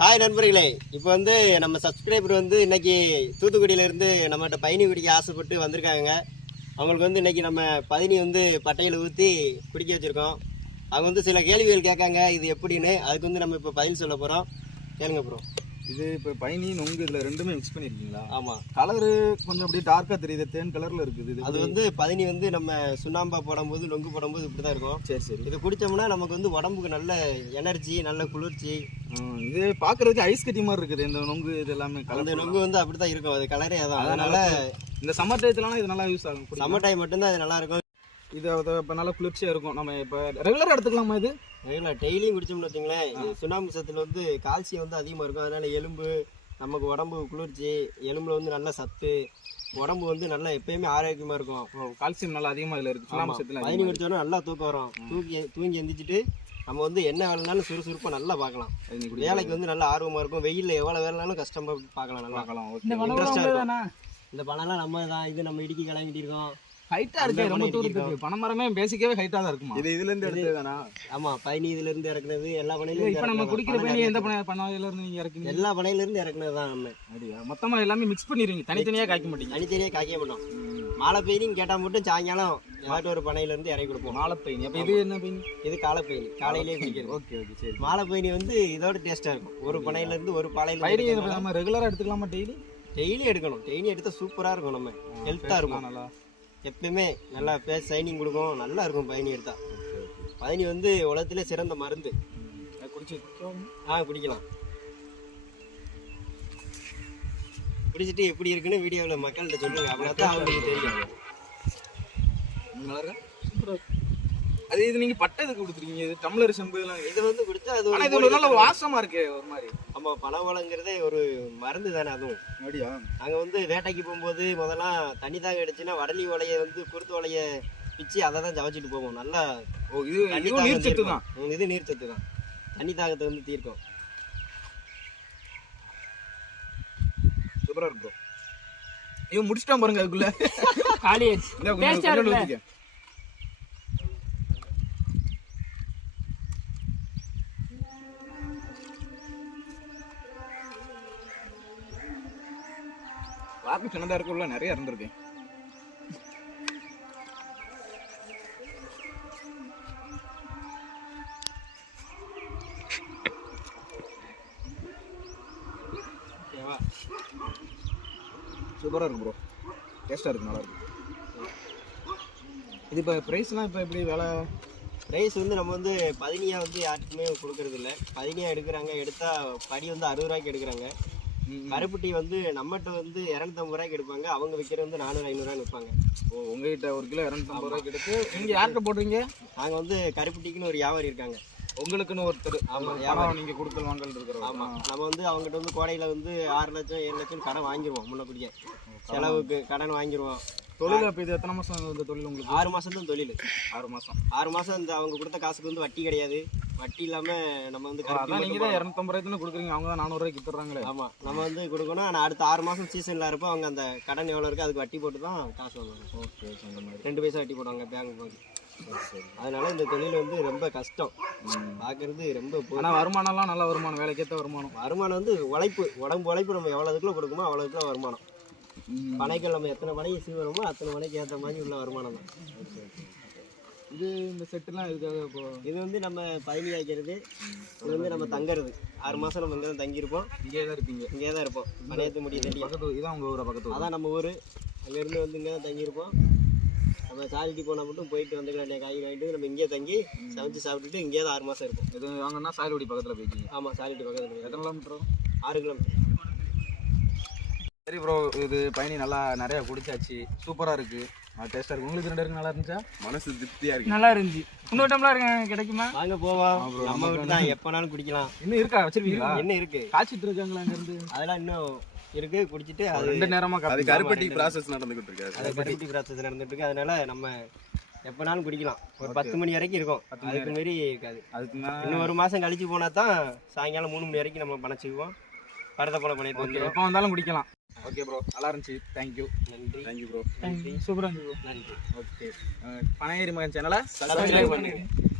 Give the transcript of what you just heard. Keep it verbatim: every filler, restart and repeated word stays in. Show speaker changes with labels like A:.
A: Hi நண்பர்களே, இப்போ வந்து நம்ம சப்ஸ்கிரைபர் வந்து இன்னைக்கு தூத்துக்குடியிலேருந்து நம்மகிட்ட பயணி குடிக்க ஆசைப்பட்டு வந்திருக்காங்க. அவங்களுக்கு வந்து இன்னைக்கு நம்ம பதினி வந்து பட்டையில் ஊற்றி குடிக்க வச்சுருக்கோம். அவங்க வந்து சில கேள்விகள் கேட்காங்க, இது எப்படின்னு. அதுக்கு வந்து நம்ம இப்போ பதில் சொல்ல போகிறோம். கேளுங்க ப்ரோ.
B: இது இப்போ பயணி நொங்கு இதில் ரெண்டுமே மிக்ஸ் பண்ணியிருக்கீங்களா?
A: ஆமாம்.
B: கலரு கொஞ்சம் அப்படியே டார்க்காக தெரியுது, தேன் கலரில் இருக்குது. இது
A: அது வந்து பதினி வந்து நம்ம சுண்ணாம்பா போடும்போது நொங்கு போடும்போது இப்படி தான் இருக்கும்.
B: சரி சரி.
A: இது குடித்தோம்னா நமக்கு வந்து உடம்புக்கு நல்ல எனர்ஜி, நல்ல குளிர்ச்சி.
B: இது பார்க்குறதுக்கு ஐஸ் கட்டி மாதிரி இருக்குது இந்த நொங்கு. இது எல்லாமே
A: அந்த நொங்கு வந்து அப்படி தான் இருக்கும். அது கலரே அதான். அதனால
B: இந்த சம்மர் டயத்துலலாம் இது நல்லா யூஸ் ஆகும்.
A: சம்மர் டைம் மட்டும்தான் அது நல்லா இருக்கும்.
B: இது இப்போ நல்லா குளிர்ச்சியாக இருக்கும். நம்ம இப்போ ரெகுலராக எடுத்துக்கலாமா? இது
A: ரெகுலர் டெய்லியும் குடிச்சோம்னு வச்சுங்களேன், சுண்ணாம்பு சத்தில் வந்து கால்சியம் வந்து அதிகமாக இருக்கும். அதனால எலும்பு நமக்கு உடம்பு குளிர்ச்சி, எலும்புல வந்து நல்ல சத்து, உடம்பு வந்து நல்லா எப்பயுமே ஆரோக்கியமாக இருக்கும்.
B: கால்சியம் நல்லா அதிகமாக இதில் இருக்குது. சுண்ணாம்பு சத்தில்
A: பதினி குடிச்சோன்னா நல்லா தூக்கம் வரும். தூக்கி தூங்கி எந்திரிச்சிட்டு நம்ம வந்து என்ன வேலைனாலும் சுறுசுறுப்பாக நல்லா பார்க்கலாம். வேலைக்கு வந்து நல்லா ஆர்வமாக இருக்கும். வெயிலில் எவ்வளோ வேலைனாலும் கஷ்டமாக பார்க்கலாம். நல்லா பார்க்கலாம். இன்ட்ரெஸ்டாக இருக்கும். இந்த பணம்லாம் நம்ம தான். இது நம்ம இடுக்கி கிளம்பிட்டு இருக்கோம்.
B: ஹைட்டா இருக்கு, ரொம்ப தூரத்துக்கு. பனைமரமே பேசிக்கவே ஹைட்டா தான் இருக்குமா? இது இதுல இருந்து எடுத்ததுதானா?
A: ஆமா, பயணி இதுல இருந்து இறக்குனது. எல்லா பனையில
B: இப்ப நம்ம குடிக்கிற பயணி எந்த பனை பனையில இருந்து நீங்க இறக்குறீங்க?
A: எல்லா பனையில இருந்து இறக்குனது தான் நம்ம.
B: அப்படியே மொத்தமா எல்லாமே மிக்ஸ் பண்ணிடுவீங்க, தனித்தனியா காய்க்க மாட்டீங்க?
A: தனித்தனியா காய்க்க மாட்டோம். மாலை பெயினின்னு கேட்டா மட்டும் சாயங்காலம் ஏதாட்டும் ஒரு பனையில இருந்து இறக்கி கொடுப்போம்.
B: மாலை பெயினி. அப்ப இது என்ன பெயினி?
A: இது காலை பெயினி, காலையிலேயே குடிக்கிறது.
B: ஓகே ஓகே சரி.
A: மாலை பெயினி வந்து இதோட டேஸ்டா இருக்கும். ஒரு பனையில இருந்து ஒரு பாலையில.
B: பயணி நம்ம ரெகுலரா எடுத்துக்கலாமா? டெய்லி
A: டெய்லி எடுக்கணும். டெய்லி எடுத்தா சூப்பரா இருக்கும். நம்ம ஹெல்த்தா இருக்கும். நல்லா எப்பயுமே நல்லா ஃபேஸ் ஷைனிங் கொடுக்கும். நல்லா இருக்கும் பயணி எடுத்தா. பயணி வந்து உலகத்திலே சிறந்த மருந்து.
B: குடிச்சு
A: ஆ குடிக்கலாம். குடிச்சிட்டு எப்படி இருக்குன்னு வீடியோவில் மக்கள்கிட்ட சொல்லுங்க. அப்படின்னா தான் அவங்களுக்கு தெரியும்.
B: அது இது நீங்க பட்டதுக்கு கொடுத்துருக்கீங்க. இது டம்ளர் செம்பு எல்லாம்
A: இது வந்து குடிச்சா அது
B: ஆனா இது ஒரு நல்ல வாசமா இருக்கு ஒரு மாதிரி.
A: ஆமா, பனவளங்கிறதே ஒரு மருந்து தானே. அதுவும்
B: அப்படியா?
A: நாங்க வந்து வேட்டைக்கு போகும்போது முதல்லாம் தண்ணி தாங்க அடிச்சுன்னா வடலி ஓலையை வந்து குருத்து ஓலையை பிச்சு அதை தான் ஜவச்சிட்டு போவோம். நல்லா
B: ஓ இது நீர் சத்து தான்.
A: இது நீர் சத்து தான். தண்ணி தாகத்தை வந்து தீர்க்கும்.
B: சூப்பரா இருக்கும். ஐயோ முடிச்சிட்டான் பாருங்க அதுக்குள்ள.
C: காலியாச்சு. டேஸ்டா இருக்குல.
B: வாக்கு சின்னதா இருக்குள்ள, நிறைய இருந்திருக்கேன். சூப்பரா இருக்கு ப்ரோ. டேஸ்டா இருக்கு, நல்லா இருக்கு. இது இப்போ ப்ரைஸ்லாம் இப்போ எப்படி வேலை?
A: ப்ரைஸ் வந்து நம்ம வந்து பதினியா வந்து யாருக்குமே கொடுக்கறது இல்லை. பதினியா எடுக்கிறாங்க, எடுத்தா படி வந்து அறுபது ரூபாய்க்கு எடுக்கிறாங்க. கருப்பட்டி வந்து நம்மகிட்ட வந்து இரநூத்தம்பது ரூபாய்க்கு எடுப்பாங்க. அவங்க விற்கிறது வந்து நானூறு ஐநூறுரூவான்னு விற்பாங்க.
B: ஓ உங்ககிட்ட ஒரு கிலோ இரநூத்தம்பது ரூபாய்க்கு எடுத்து நீங்கள் யார்கிட்ட போடுறீங்க?
A: நாங்கள் வந்து கருப்பட்டிக்குன்னு ஒரு வியாபாரி இருக்காங்க.
B: உங்களுக்குன்னு ஒருத்தர். ஆமாம், வியாபாரம் நீங்கள் கொடுக்கல் வாங்கல் இருக்கிறோம்.
A: ஆமாம், நம்ம வந்து அவங்ககிட்ட வந்து கோடையில் வந்து ஆறு லட்சம் ஏழு லட்சம் கடன் வாங்கிடுவோம். முன்னக்கூடியே செலவுக்கு கடன் வாங்கிடுவோம்.
B: தொழில் அப்போ இது எத்தனை மாதம் இந்த தொழில் உங்களுக்கு?
A: ஆறு மாதம் தான் தொழில்.
B: ஆறு மாதம்
A: ஆறு மாதம் இந்த அவங்க கொடுத்த காசுக்கு வந்து வட்டி கிடையாது. வட்டி இல்லாமல் நம்ம வந்து
B: அதான் நீங்கள் தான் இரநூத்தம்பது ரூபாய்க்கு கொடுக்குறீங்க, அவங்க தான் நானூறுரூவாய்க்கு வித்துறாங்களே.
A: ஆமாம், நம்ம வந்து கொடுக்கணும். ஆனால் அடுத்த ஆறு மாதம் சீசனில் இருப்போ அவங்க அந்த கடன் எவ்வளோ இருக்குது அதுக்கு வட்டி போட்டு தான் காசு வாங்குவாங்க.
B: Okay okay. அந்த மாதிரி
A: ரெண்டு பைசா வட்டி போடுவாங்க பேங்க் போய். அதனால இந்த தொழில் வந்து ரொம்ப கஷ்டம் பார்க்கறது. ரொம்ப
B: ஆனால் வருமானம்லாம் நல்ல வருமானம், வேலைக்கேற்ற வருமானம்.
A: வருமானம் வந்து உழைப்பு, உடம்பு உழைப்பு. நம்ம எவ்வளோ இதுக்குள்ள கொடுக்குமோ அவ்வளோக்கு தான் வருமானம். பனைகள் நம்ம எத்தனை பனையை சீவரமோ அத்தனை பனைக்கு ஏற்ற மாதிரி உள்ள வருமானம் தான்.
B: இது இந்த செட்டுலாம் இதுக்காக இப்போ
A: இது வந்து நம்ம பதினி ஆக்கிறது. இது வந்து நம்ம தங்குறது. ஆறு மாதம் நம்ம இங்கே தான் தங்கியிருப்போம்.
B: இங்கே தான் இருப்பீங்க?
A: இங்கே தான் இருப்போம். பனையத்து முடிய தண்டி
B: பக்கத்து. இதான் உங்கள் ஊரை பக்கத்து?
A: அதான் நம்ம ஊர். அங்கேருந்து வந்து இங்கே தான் தங்கியிருப்போம். நம்ம சாலிட்டி போனால் மட்டும் போயிட்டு வந்துக்கலாம். காய் வாங்கிட்டு நம்ம இங்கேயே தங்கி சமைச்சு சாப்பிட்டுட்டு இங்கேயே தான் ஆறு மாதம் இருப்போம்.
B: இது வாங்கன்னா சாயல்குடி பக்கத்தில் போய்க்கிங்க?
A: ஆமாம், சாலிட்டி பக்கத்தில்.
B: எத்தனை கிலோமீட்டர்?
A: ஆறு கிலோமீட்டர்.
B: சரி ப்ரோ, இது பயணி நல்லா நிறையா குடிச்சாச்சு, சூப்பராக இருக்குது, டேஸ்ட்டாக இருக்குது. உங்களுக்கு ரெண்டு பேருக்கு நல்லா இருந்துச்சா? மனசு திருப்தியாக இருக்குது.
C: நல்லா இருந்துச்சு. இன்னொரு டம்ளர் கிடைக்குமா?
A: வாங்க போவோம். நம்ம வீட்டு தான், எப்போனாலும் குடிக்கலாம்.
B: இன்னும் இருக்கா வச்சிருக்கீங்களா?
A: என்ன இருக்குது
B: காய்ச்சிட்டு இருக்காங்களா அங்கேருந்து?
A: அதெல்லாம் இன்னும் இருக்கு. குடிச்சிட்டு அது
B: ரெண்டு நேரமாக
D: அது கருப்பட்டி ப்ராசஸ் நடந்துகிட்டு இருக்கு.
A: அது கருப்பட்டி ப்ராசஸ் நடந்துட்டு இருக்கு. அதனால நம்ம எப்போனாலும் குடிக்கலாம். ஒரு பத்து மணி வரைக்கும் இருக்கும். அதுக்கு மாரி இருக்காது. அதுக்கு இன்னும் ஒரு மாதம் கழிச்சு போனால் தான் சாயங்காலம் மூணு மணி வரைக்கும் நம்ம பணச்சிக்குவோம். பரத பணம் பண்ணி
B: எப்போ வந்தாலும் குடிக்கலாம். ஓகே ப்ரோ, நல்லா இருந்துச்சு. தேங்க்யூ.
A: நன்றி.
D: Thank you bro.
C: நன்றி. சூப்பராக இருந்துச்சு.
A: நன்றி.
B: ஓகே, பனையேரி மகன் சேனலை
A: சப்ஸ்கிரைப் பண்ணுங்க.